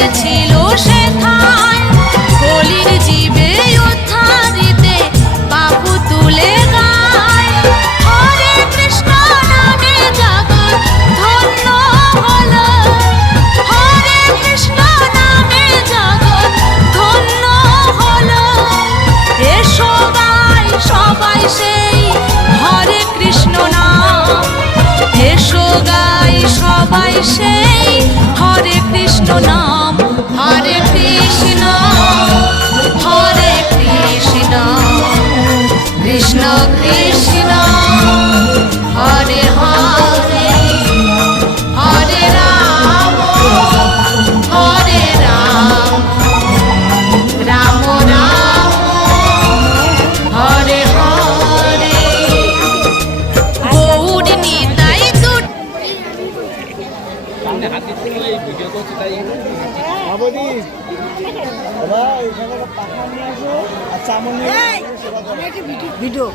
হয়েছিল সেথায় কলির জীবে উদ্ধারিতে বাপু তুলে গায় হরে কৃষ্ণ নামে জগৎ ধন্য হলো হরে কৃষ্ণ নামে জগৎ ধন্য হলো এসো গাই সবাই সেই হরে কৃষ্ণ নাম এসো গাই সবাই সেই হরে কৃষ্ণ নাম হরে কৃষ্ণ কৃষ্ণ কৃষ্ণ হরে হরে হরে রাম রাম রাম হরে হরে গৌর নিতাই দুট ভিডিও